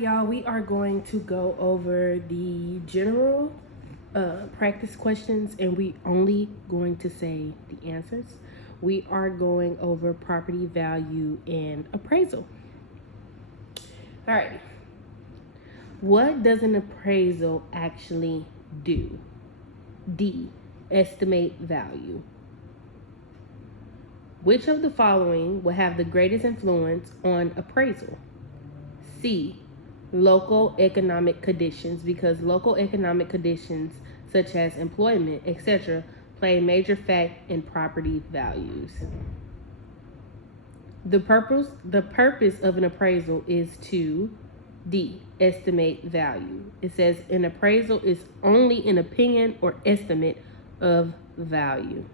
y'all, we are going to go over the general practice questions, and we only going to say the answers. We are going over property value and appraisal. All right. What does an appraisal actually do? D, estimate value. Which of the following will have the greatest influence on appraisal? C, local economic conditions, because local economic conditions such as employment, etc., play a major factor in property values. The purpose of an appraisal is to D, estimate value. It says an appraisal is only an opinion or estimate of value.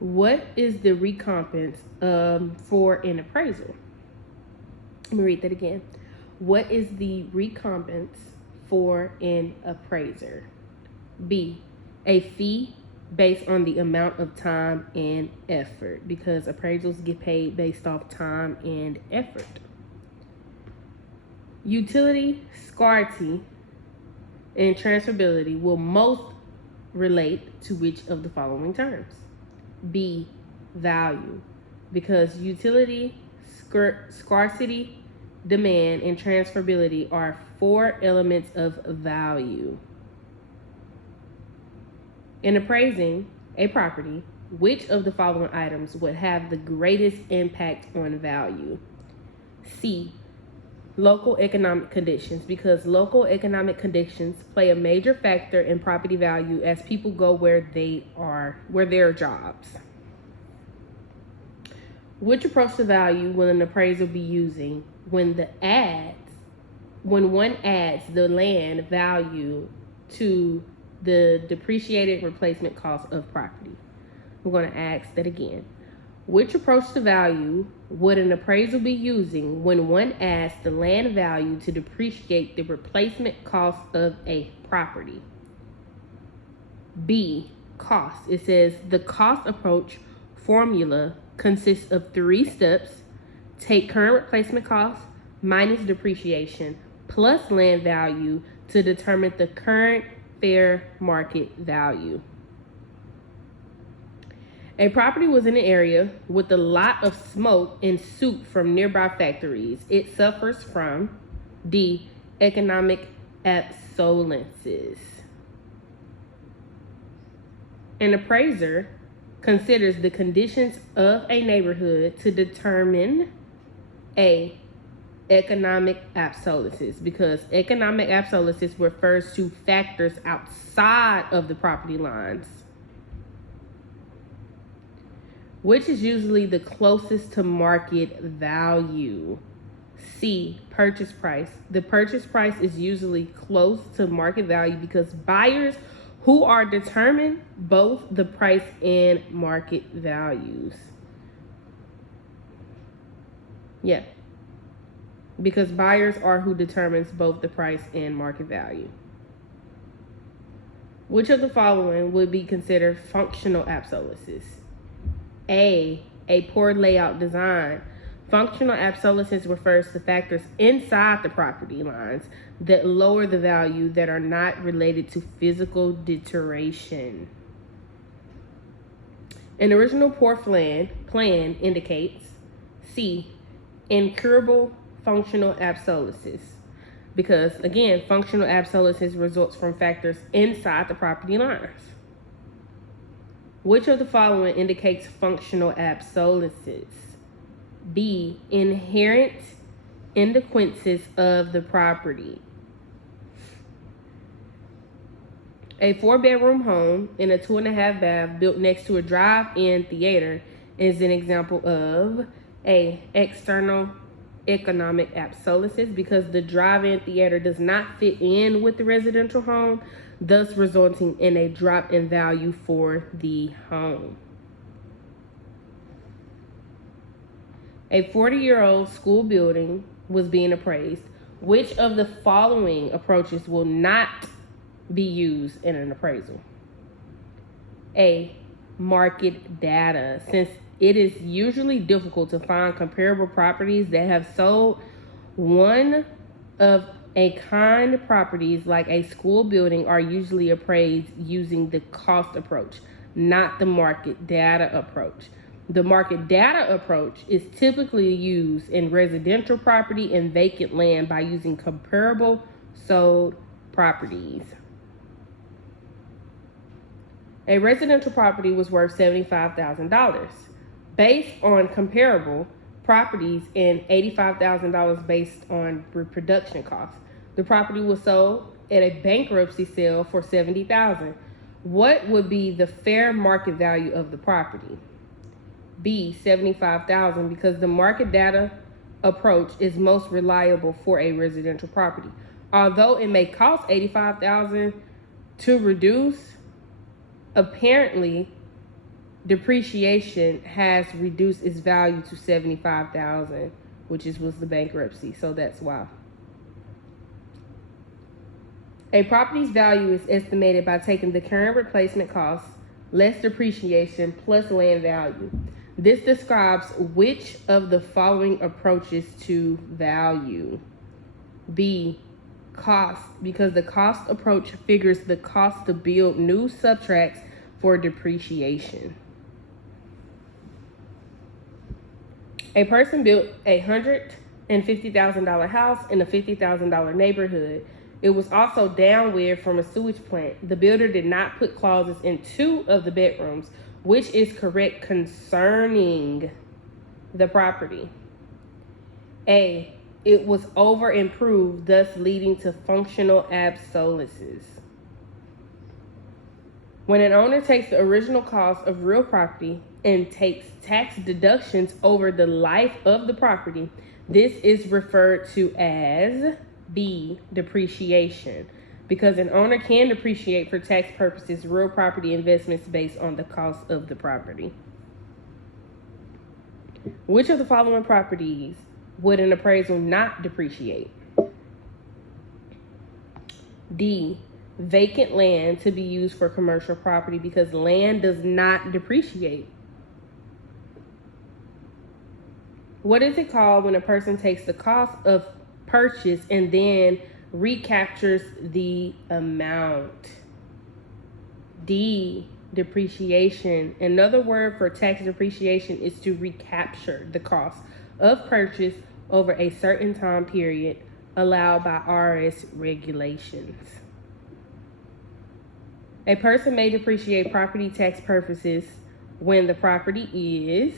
What is the recompense for an appraisal? Let me read that again. What is the recompense for an appraiser? B, a fee based on the amount of time and effort, because appraisals get paid based off time and effort. Utility, scarcity, and transferability will most relate to which of the following terms? B, value, because utility, scarcity, demand, and transferability are 4 elements of value. In appraising a property, which of the following items would have the greatest impact on value? C, local economic conditions, because local economic conditions play a major factor in property value as people go where there are jobs. Which approach to value will an appraiser be using when one adds the land value to the depreciated replacement cost of property? I'm going to ask that again. Which approach to value would an appraiser be using when one adds the land value to depreciate the replacement cost of a property? B, cost. It says the cost approach formula consists of 3 steps. Take current replacement cost minus depreciation plus land value to determine the current fair market value. A property was in an area with a lot of smoke and soot from nearby factories. It suffers from D, economic obsolescence. An appraiser considers the conditions of a neighborhood to determine A, economic obsolescence, because economic obsolescence refers to factors outside of the property lines. Which is usually the closest to market value? C, purchase price. The purchase price is usually close to market value because buyers who are determine both the price and market values. Yeah, because buyers are who determines both the price and market value. Which of the following would be considered functional obsolescence? A poor layout design. Functional obsolescence refers to factors inside the property lines that lower the value that are not related to physical deterioration. An original poor plan indicates C, incurable functional obsolescence, because again, functional obsolescence results from factors inside the property lines. Which of the following indicates functional obsolescence? B, inherent inadequacies of the property. A 4-bedroom home in a 2.5 bath built next to a drive-in theater is an example of A, external economic obsolescence, because the drive-in theater does not fit in with the residential home, thus resulting in a drop in value for the home. A 40-year-old school building was being appraised. Which of the following approaches will not be used in an appraisal? A, market data, since it is usually difficult to find comparable properties that have sold One of a kind properties like a school building are usually appraised using the cost approach, not the market data approach. The market data approach is typically used in residential property and vacant land by using comparable sold properties. A residential property was worth $75,000 based on comparable properties and $85,000 based on reproduction costs. The property was sold at a bankruptcy sale for $70,000. What would be the fair market value of the property? B, $75,000, because the market data approach is most reliable for a residential property. Although it may cost $85,000 to reduce, apparently depreciation has reduced its value to $75,000, which was the bankruptcy, so that's why. A property's value is estimated by taking the current replacement cost less depreciation plus land value. This describes which of the following approaches to value. B, cost, because the cost approach figures the cost to build new subtracts for depreciation. A person built a $150,000 house in a $50,000 neighborhood. It was also downwind from a sewage plant. The builder did not put clauses in 2 of the bedrooms, which is correct concerning the property. A, it was over improved, thus leading to functional obsolescence. When an owner takes the original cost of real property and takes tax deductions over the life of the property, this is referred to as B, depreciation, because an owner can depreciate for tax purposes real property investments based on the cost of the property. Which of the following properties would an appraisal not depreciate? D, vacant land to be used for commercial property, because land does not depreciate. What is it called when a person takes the cost of purchase and then recaptures the amount? D, depreciation. Another word for tax depreciation is to recapture the cost of purchase over a certain time period allowed by IRS regulations. A person may depreciate property tax purposes when the property is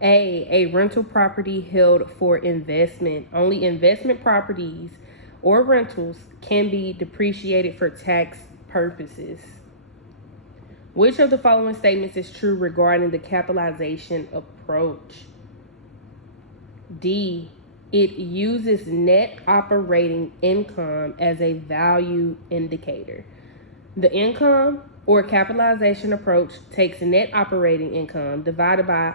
A, rental property held for investment. Only investment properties or rentals can be depreciated for tax purposes. Which of the following statements is true regarding the capitalization approach? D, it uses net operating income as a value indicator. The income or capitalization approach takes net operating income divided by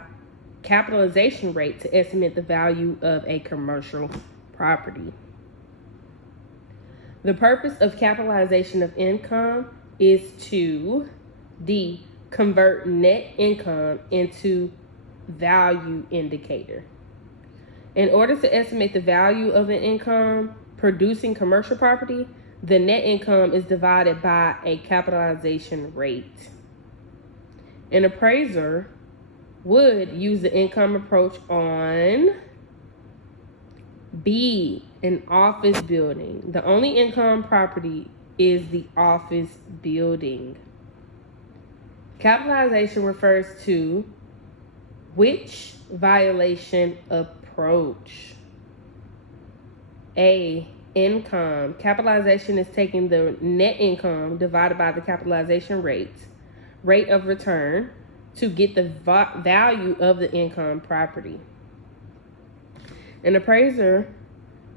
capitalization rate to estimate the value of a commercial property. The purpose of capitalization of income is to D, convert net income into value indicator. In order to estimate the value of an income producing commercial property, the net income is divided by a capitalization rate. An appraiser would use the income approach on B, an office building. The only income property is the office building. Capitalization refers to which violation approach? A, income. Capitalization is taking the net income divided by the capitalization rate of return to get the value of the income property. An appraiser,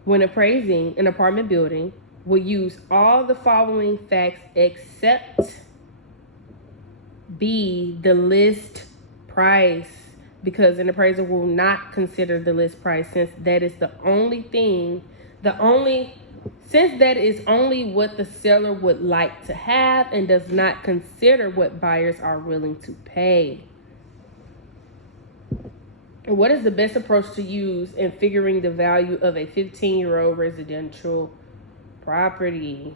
when appraising an apartment building, will use all the following facts except B, the list price, because an appraiser will not consider the list price since that is since that is only what the seller would like to have and does not consider what buyers are willing to pay. What is the best approach to use in figuring the value of a 15-year-old residential property?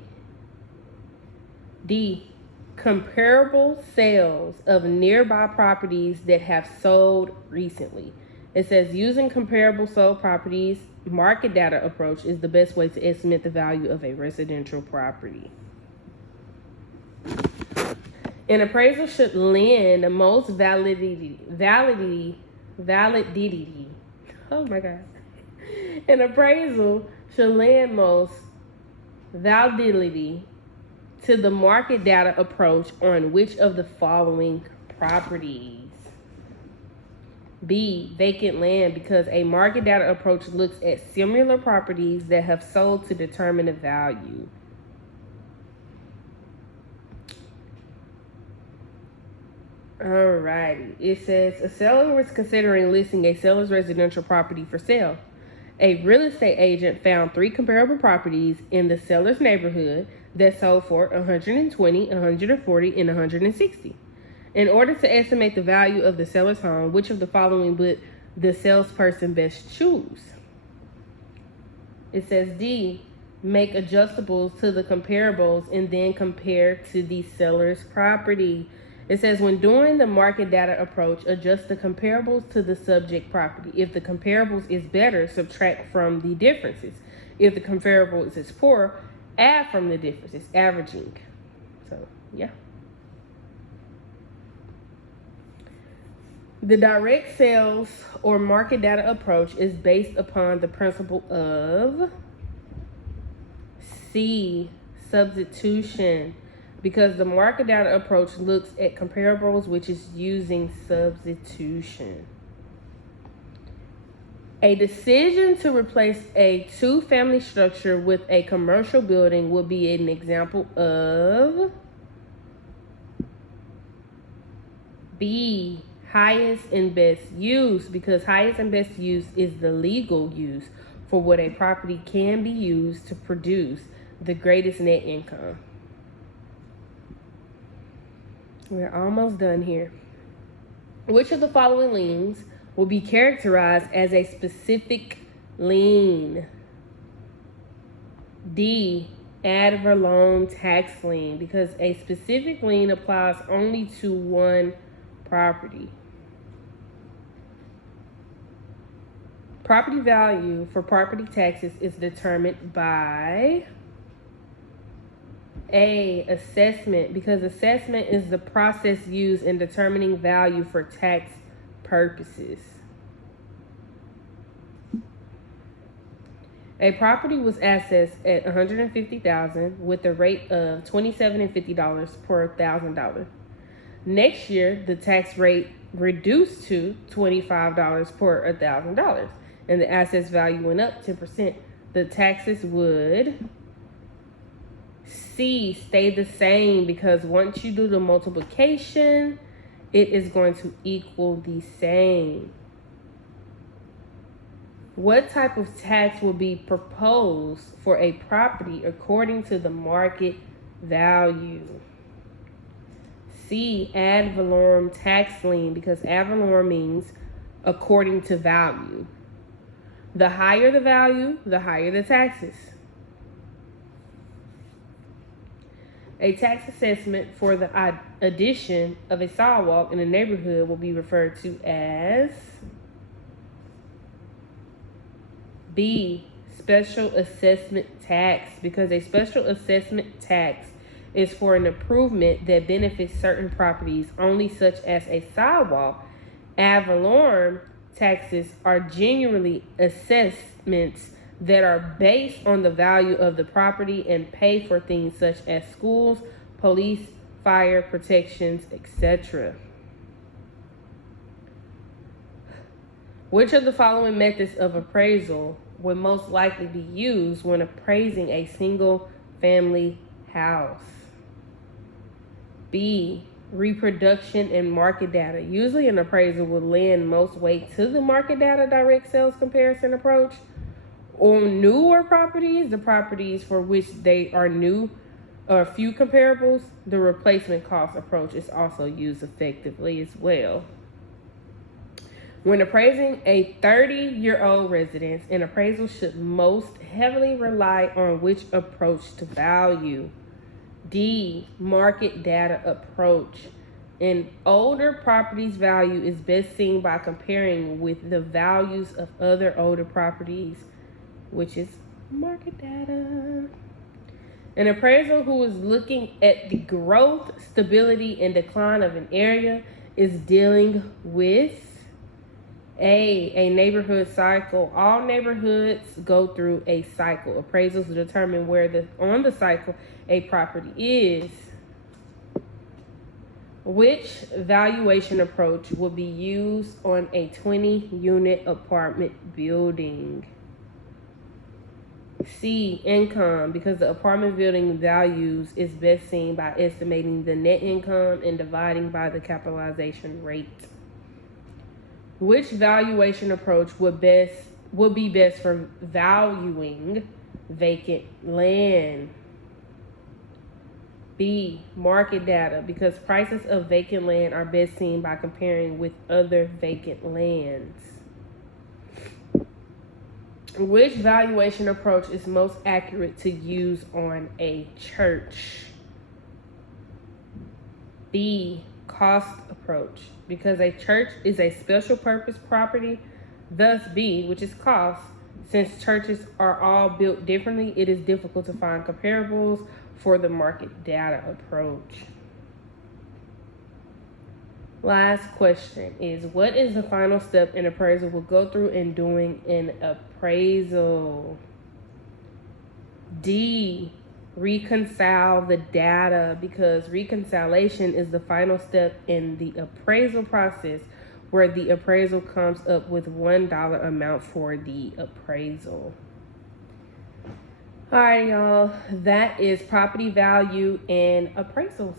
D. Comparable sales of nearby properties that have sold recently. It says using comparable sold properties market data approach is the best way to estimate the value of a residential property. An appraisal should lend the most validity. Oh my God. An appraisal should lend most validity to the market data approach on which of the following properties? B. Vacant land, because a market data approach looks at similar properties that have sold to determine the value. Alrighty. It says a seller was considering listing a seller's residential property for sale. A real estate agent found 3 comparable properties in the seller's neighborhood that sold for $120, $140, and $160. In order to estimate the value of the seller's home, which of the following would the salesperson best choose? It says D. Make adjustables to the comparables and then compare to the seller's property. It says when doing the market data approach, adjust the comparables to the subject property. If the comparables is better, subtract from the differences. If the comparables is poor, add from the differences, averaging. So, yeah. The direct sales or market data approach is based upon the principle of C, substitution, because the market data approach looks at comparables, which is using substitution. A decision to replace a 2-family structure with a commercial building would be an example of B, highest and best use, because highest and best use is the legal use for what a property can be used to produce the greatest net income. We're almost done here. Which of the following liens will be characterized as a specific lien? D, ad valorem tax lien, because a specific lien applies only to one property. Property value for property taxes is determined by A, assessment, because assessment is the process used in determining value for tax purposes. A property was assessed at $150,000 with a rate of $27.50 per $1,000. Next year, the tax rate reduced to $25 per $1,000, and the assets value went up 10%. The taxes would C, stay the same, because once you do the multiplication, it is going to equal the same. What type of tax will be proposed for a property according to the market value? C, ad valorem tax lien, because ad valorem means according to value. The higher the value, the higher the taxes. A tax assessment for the addition of a sidewalk in a neighborhood will be referred to as B, special assessment tax, because a special assessment tax is for an improvement that benefits certain properties only, such as a sidewalk. Ad valorem taxes are generally assessments that are based on the value of the property and pay for things such as schools, police, fire protections, etc. Which of the following methods of appraisal would most likely be used when appraising a single family house? B, reproduction and market data. Usually an appraisal will lend most weight to the market data direct sales comparison approach. On newer properties, the properties for which they are new or few comparables, the replacement cost approach is also used effectively as well. When appraising a 30-year-old residence, an appraisal should most heavily rely on which approach to value? D, market data approach. An older property's value is best seen by comparing with the values of other older properties, which is market data. An appraiser who is looking at the growth, stability, and decline of an area is dealing with a neighborhood cycle. All neighborhoods go through a cycle. Appraisals determine where on the cycle a property is. Which valuation approach will be used on a 20-unit apartment building? C, income, because the apartment building values is best seen by estimating the net income and dividing by the capitalization rate. Which valuation approach would be best for valuing vacant land? B, market data, because prices of vacant land are best seen by comparing with other vacant lands. Which valuation approach is most accurate to use on a church? B, cost approach, because a church is a special purpose property. Thus B, which is cost, since churches are all built differently, it is difficult to find comparables for the market data approach. Last question is, what is the final step an appraiser will go through in doing an appraisal? D, reconcile the data, because reconciliation is the final step in the appraisal process, where the appraisal comes up with $1 amount for the appraisal. All right, y'all, that is property value and appraisals.